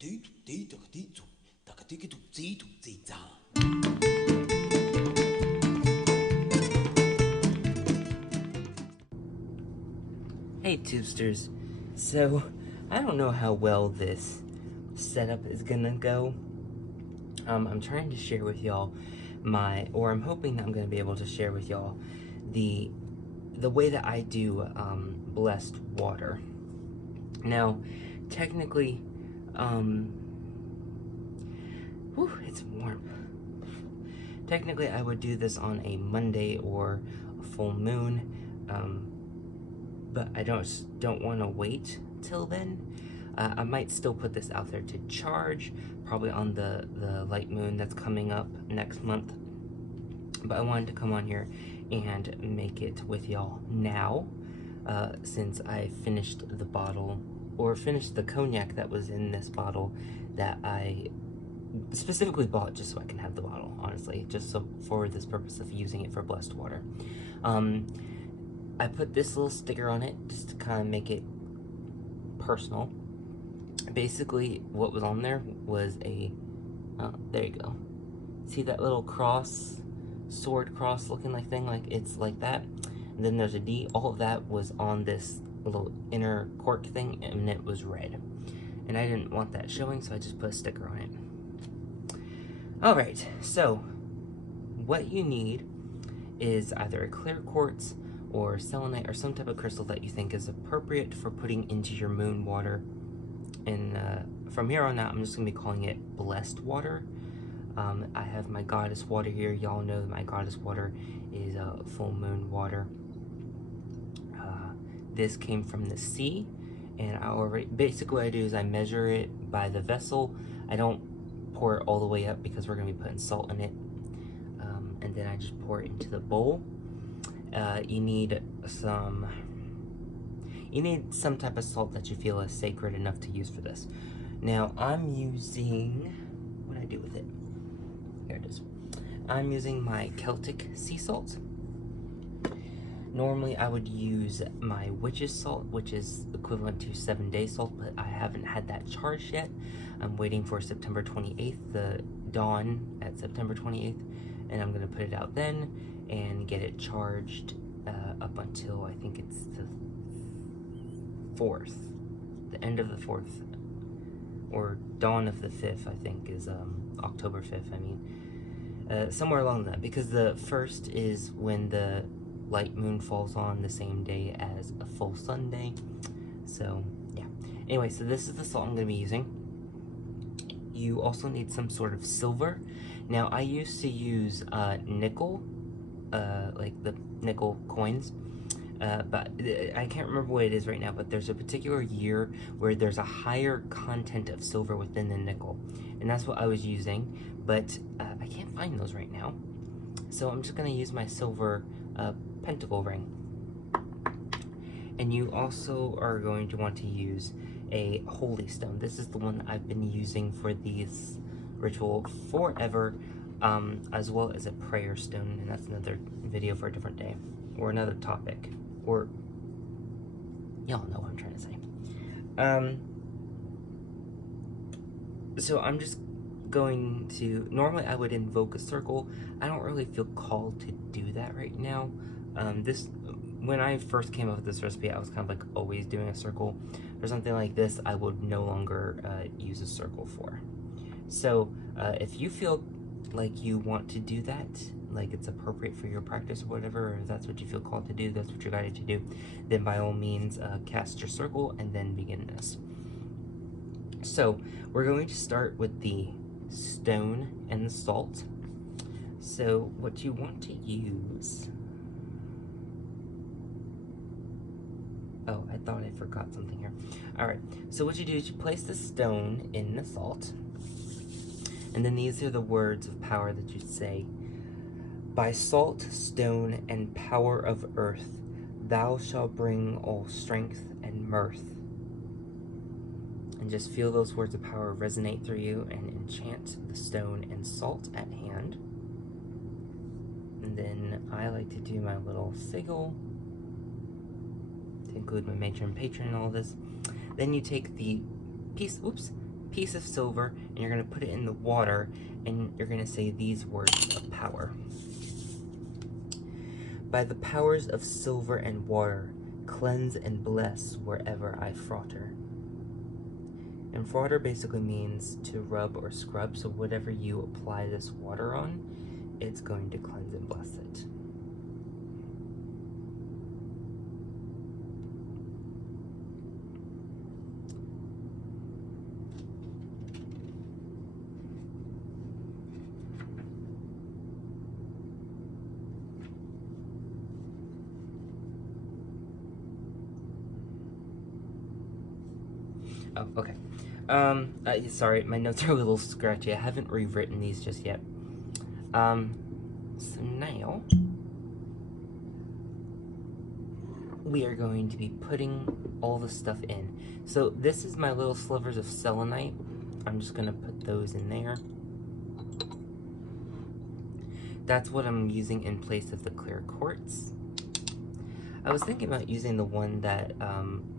Hey Tubesters, so I don't know how well this setup is gonna go. I'm trying to share with y'all I'm hoping that I'm gonna be able to share with y'all the way that I do blessed water. Now, technically, it's warm. Technically, I would do this on a Monday or a full moon, but I don't want to wait till then. I might still put this out there to charge, probably on the light moon that's coming up next month. But I wanted to come on here and make it with y'all now, since I finished the bottle, or finished the cognac that was in this bottle that I specifically bought just so I can have the bottle, honestly, just so for this purpose of using it for blessed water. I put this little sticker on it just to kind of make it personal. Basically, what was on there was there you go. See that little cross, sword cross looking like thing? Like, it's like that. And then there's a D. All of that was on this little inner cork thing, and it was red. And I didn't want that showing, so I just put a sticker on it. Alright, so what you need is either a clear quartz or selenite or some type of crystal that you think is appropriate for putting into your moon water. And from here on out, I'm just going to be calling it blessed water. I have my goddess water here. Y'all know that my goddess water is full moon water. This came from the sea, and basically what I do is I measure it by the vessel. I don't pour it all the way up because we're going to be putting salt in it. And then I just pour it into the bowl. You need some type of salt that you feel is sacred enough to use for this. Now, I'm using, what do I do with it? Here it is. I'm using my Celtic sea salt. Normally, I would use my witch's salt, which is equivalent to 7-day salt, but I haven't had that charged yet. I'm waiting for September 28th, the dawn at September 28th, and I'm going to put it out then and get it charged up until, I think it's the 4th, the end of the 4th, or dawn of the 5th, I think, is October 5th, I mean. Somewhere along that, because the 1st is when the light moon falls on the same day as a full Sunday. So, yeah. Anyway, so this is the salt I'm going to be using. You also need some sort of silver. Now, I used to use nickel, like the nickel coins, but I can't remember what it is right now, but there's a particular year where there's a higher content of silver within the nickel, and that's what I was using, but I can't find those right now, so I'm just going to use my silver pentacle ring. And you also are going to want to use a holy stone. This is the one that I've been using for this ritual forever, as well as a prayer stone, and that's another video for a different day, or another topic, or y'all know what I'm trying to say. So I'm just going to, normally I would invoke a circle. I don't really feel called to do that right now. When I first came up with this recipe, I was kind of like always doing a circle. For something like this, I would no longer use a circle for. So if you feel like you want to do that, like it's appropriate for your practice or whatever, or if that's what you feel called to do, that's what you're guided to do, then by all means cast your circle and then begin this. So we're going to start with the stone and the salt. So what you want to use, oh, I thought I forgot something here. Alright, so what you do is you place the stone in the salt, and then these are the words of power that you say. By salt, stone, and power of earth, thou shalt bring all strength and mirth. And just feel those words of power resonate through you and enchant the stone and salt at hand. And then I like to do my little sigil to include my matron, patron, and all this. Then you take the piece, piece of silver, and you're going to put it in the water, and you're going to say these words of power. By the powers of silver and water, cleanse and bless wherever I frotter. And frotter basically means to rub or scrub, so whatever you apply this water on, it's going to cleanse and bless it. Oh, okay. Sorry, my notes are a little scratchy. I haven't rewritten these just yet. So now we are going to be putting all the stuff in. So this is my little slivers of selenite. I'm just gonna put those in there. That's what I'm using in place of the clear quartz. I was thinking about using the one that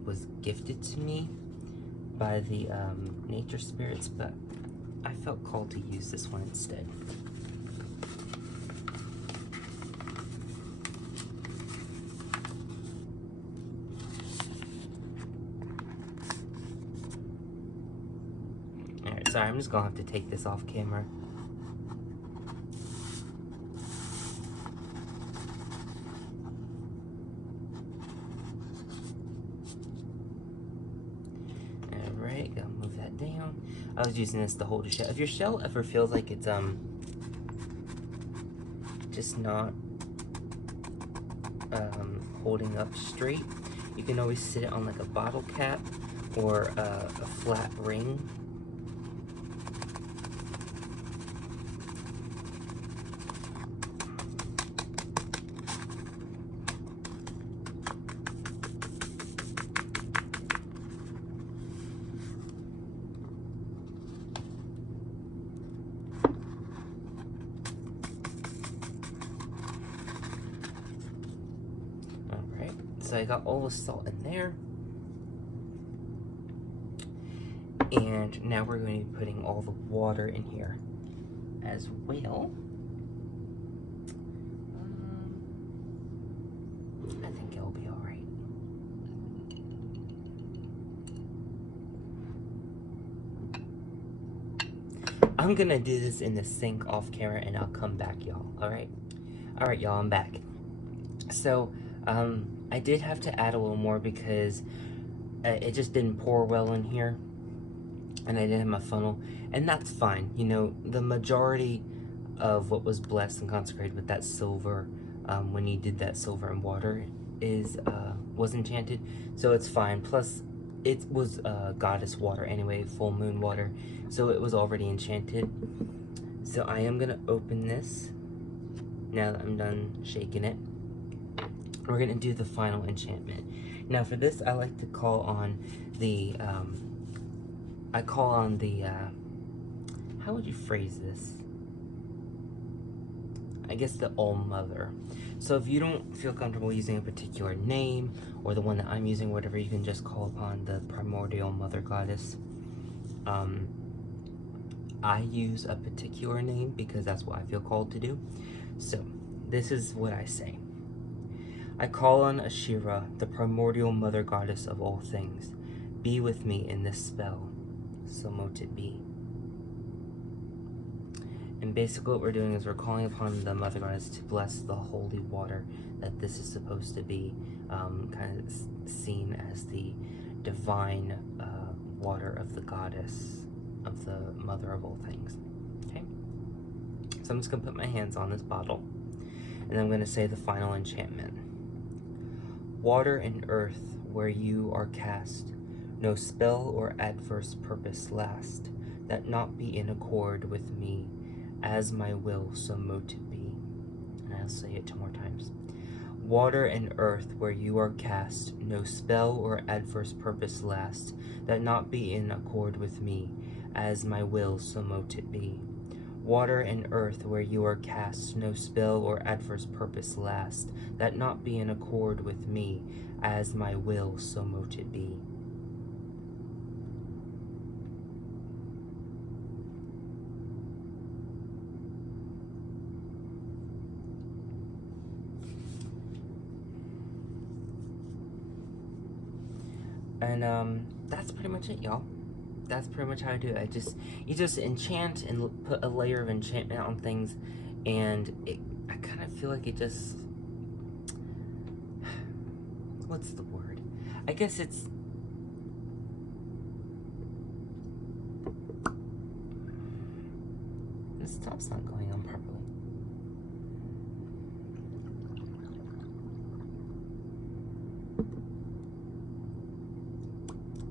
was gifted to me by the nature spirits, but I felt called to use this one instead. Alright, sorry, I'm just gonna have to take this off camera. Alright, gotta move that down. I was using this to hold a shell. If your shell ever feels like it's just not holding up straight, you can always sit it on like a bottle cap or a flat ring. So I got all the salt in there. And now we're going to be putting all the water in here as well. I think it'll be all right. I'm gonna do this in the sink off camera and I'll come back, y'all, all right? All right, y'all, I'm back. So, I did have to add a little more because it just didn't pour well in here, and I didn't have my funnel, and that's fine. You know, the majority of what was blessed and consecrated with that silver, when you did that silver and water, was enchanted, so it's fine. Plus, it was goddess water anyway, full moon water, so it was already enchanted. So I am gonna open this now that I'm done shaking it. We're gonna do the final enchantment. Now for this, I like to call on the, how would you phrase this? I guess the All-Mother. So if you don't feel comfortable using a particular name, or the one that I'm using, whatever, you can just call upon the Primordial Mother Goddess. I use a particular name because that's what I feel called to do. So, this is what I say. I call on Ashera, the primordial mother goddess of all things. Be with me in this spell, so mote it be. And basically what we're doing is we're calling upon the mother goddess to bless the holy water that this is supposed to be, kind of seen as the divine water of the goddess, of the mother of all things. Okay? So I'm just going to put my hands on this bottle, and I'm going to say the final enchantment. Water and earth, where you are cast, no spell or adverse purpose last, that not be in accord with me, as my will, so mote it be. And I'll say it 2 more times. Water and earth, where you are cast, no spell or adverse purpose last, that not be in accord with me, as my will, so mote it be. Water and earth, where you are cast, no spell or adverse purpose last, that not be in accord with me, as my will, so mote it be. And that's pretty much it, y'all. That's pretty much how I do it. You just enchant and put a layer of enchantment on things, and I kind of feel like it just, what's the word? I guess it's, the stop's not going on properly.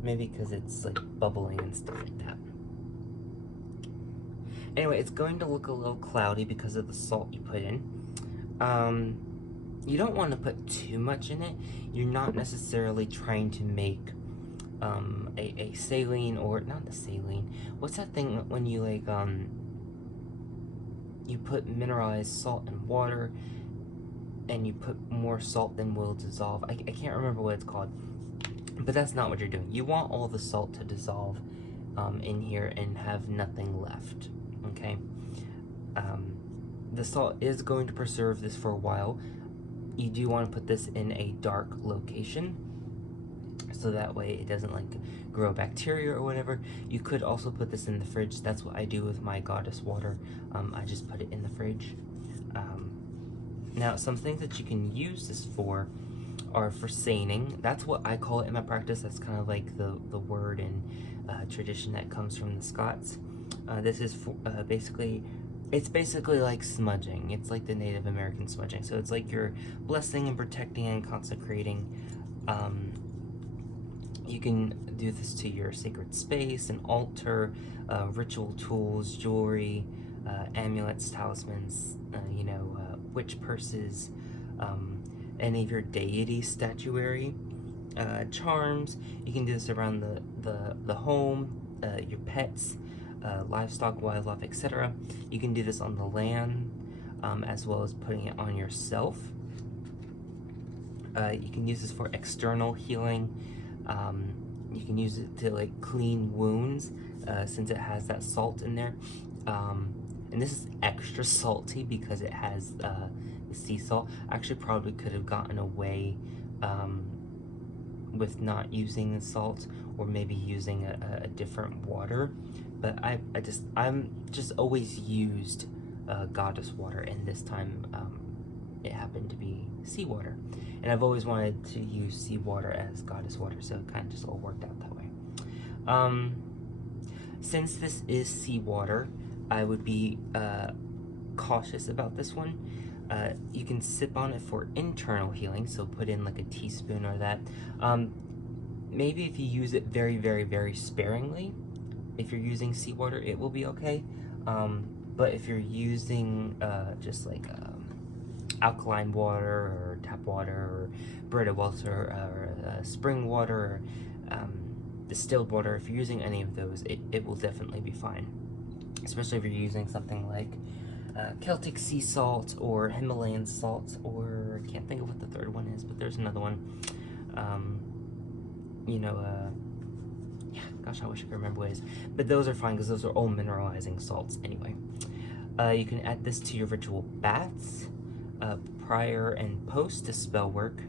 Maybe because it's like bubbling and stuff like that. Anyway, it's going to look a little cloudy because of the salt you put in. You don't want to put too much in it. You're not necessarily trying to make a saline, or not the saline. What's that thing when you like you put mineralized salt in water and you put more salt than will dissolve? I can't remember what it's called. But that's not what you're doing. You want all the salt to dissolve in here and have nothing left, okay? The salt is going to preserve this for a while. You do want to put this in a dark location, so that way it doesn't like grow bacteria or whatever. You could also put this in the fridge. That's what I do with my goddess water. I just put it in the fridge. Now, some things that you can use this for are for seining. That's what I call it in my practice. That's kind of like the word and tradition that comes from the Scots. This is for, it's basically like smudging. It's like the Native American smudging. So it's like you're blessing and protecting and consecrating. You can do this to your sacred space, an altar, ritual tools, jewelry, amulets, talismans, witch purses, any of your deity statuary, charms. You can do this around the home, your pets, livestock, wildlife, etc. You can do this on the land, as well as putting it on yourself. You can use this for external healing. You can use it to like clean wounds, since it has that salt in there. And this is extra salty because it has the sea salt. I actually probably could have gotten away with not using the salt, or maybe using a different water, but I'm just always used goddess water, and this time it happened to be seawater, and I've always wanted to use seawater as goddess water, so it kind of just all worked out that way. Since this is seawater, I would be cautious about this one. You can sip on it for internal healing, so put in like a teaspoon or that. Maybe if you use it very, very, very sparingly, if you're using seawater, it will be okay. But if you're using just like alkaline water, or tap water, or Brita water, or spring water, or distilled water, if you're using any of those, it will definitely be fine. Especially if you're using something like Celtic sea salt, or Himalayan salt, or I can't think of what the third one is, but there's another one. Yeah, gosh, I wish I could remember what it is. But those are fine, because those are all mineralizing salts anyway. You can add this to your ritual baths, prior and post to spell work.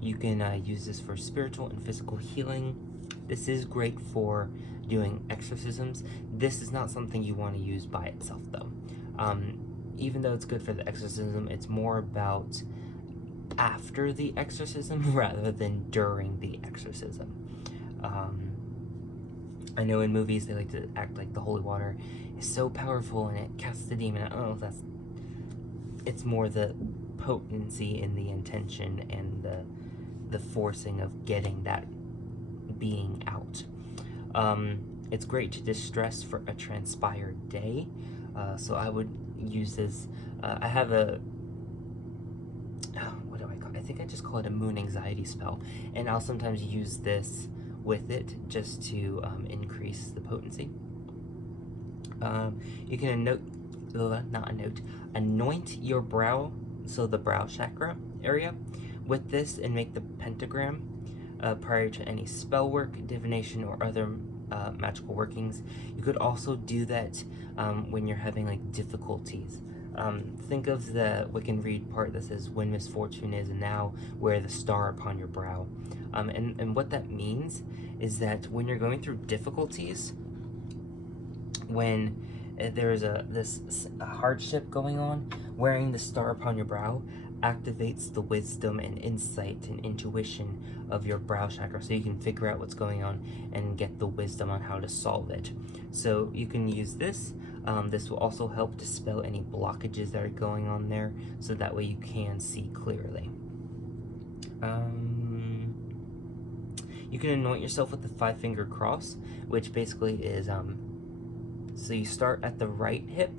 You can use this for spiritual and physical healing. This is great for doing exorcisms. This is not something you want to use by itself, though. Even though it's good for the exorcism, it's more about after the exorcism rather than during the exorcism. I know in movies they like to act like the holy water is so powerful and it casts the demon out. Oh, it's more the potency and the intention and the forcing of getting that being out. It's great to distress for a transpired day. So I would use this. I have what do I call it? I think I just call it a moon anxiety spell. And I'll sometimes use this with it just to increase the potency. You can anoint your brow, so the brow chakra area, with this and make the pentagram prior to any spell work, divination, or other magical workings. You could also do that when you're having like difficulties. Think of the Wiccan Read part that says, when misfortune is, and now wear the star upon your brow. And what that means is that when you're going through difficulties, when there's this hardship going on, wearing the star upon your brow activates the wisdom and insight and intuition of your brow chakra, so you can figure out what's going on and get the wisdom on how to solve it. So you can use this. This will also help dispel any blockages that are going on there, so that way you can see clearly. You can anoint yourself with the 5-finger cross, which basically is, so you start at the right hip,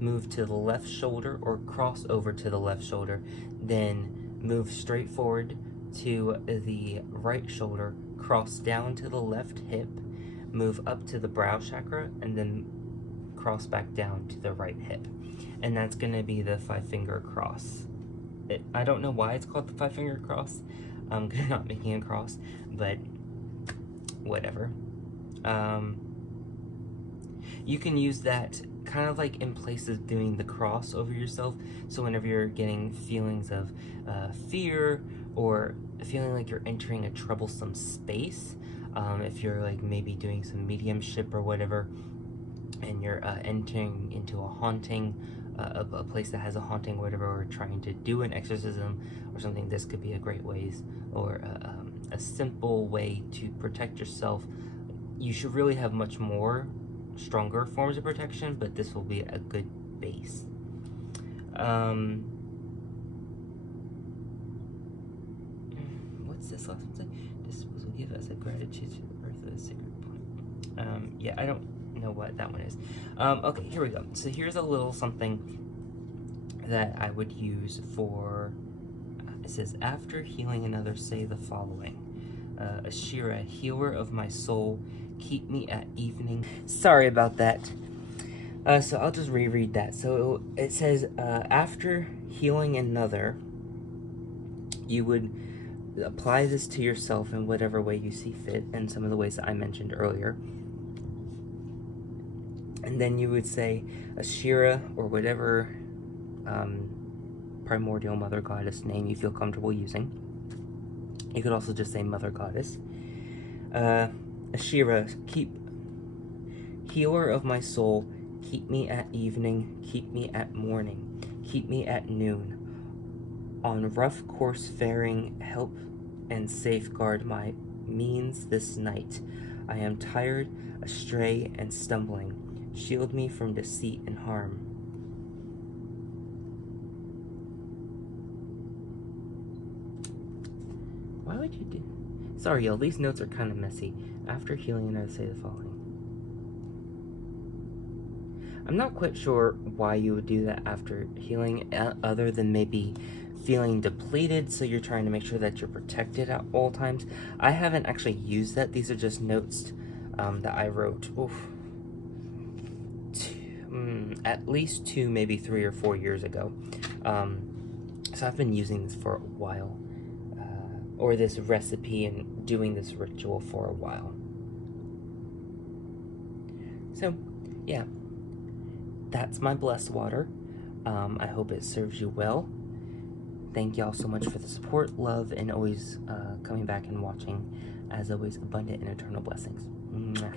move to the left shoulder, or cross over to the left shoulder, then move straight forward to the right shoulder, cross down to the left hip, move up to the brow chakra, and then cross back down to the right hip. And that's going to be the 5-finger cross. I don't know why it's called the 5-finger cross, because you're not making a cross, but whatever. You can use that kind of like in place of doing the cross over yourself, so whenever you're getting feelings of fear, or feeling like you're entering a troublesome space, if you're like maybe doing some mediumship or whatever, and you're entering into a haunting, a place that has a haunting, whatever, or trying to do an exorcism or something, this could be a great ways, or a simple way to protect yourself. You should really have much more stronger forms of protection, but this will be a good base. What's this last one say? This will give us a gratitude to the earth of a sacred point. Yeah, I don't know what that one is. Okay, here we go. So here's a little something that I would use for, it says, after healing another, say the following. Ashira, healer of my soul, keep me at evening. Sorry about that. So I'll just reread that. So it says, after healing another, you would apply this to yourself in whatever way you see fit, and some of the ways that I mentioned earlier. And then you would say Ashira, or whatever primordial mother goddess name you feel comfortable using. You could also just say mother goddess. Ashira, healer of my soul, keep me at evening, keep me at morning, keep me at noon. On rough course faring, help and safeguard my means this night. I am tired, astray, and stumbling. Shield me from deceit and harm. Why would you do... Sorry, y'all, these notes are kind of messy. After healing, I would say the following. I'm not quite sure why you would do that after healing, other than maybe feeling depleted, so you're trying to make sure that you're protected at all times. I haven't actually used that. These are just notes that I wrote. At least 2, maybe 3 or 4 years ago. So I've been using this for a while, or this recipe and doing this ritual for a while. So, yeah, that's my blessed water. I hope it serves you well. Thank y'all so much for the support, love, and always coming back and watching. As always, abundant and eternal blessings. Mwah.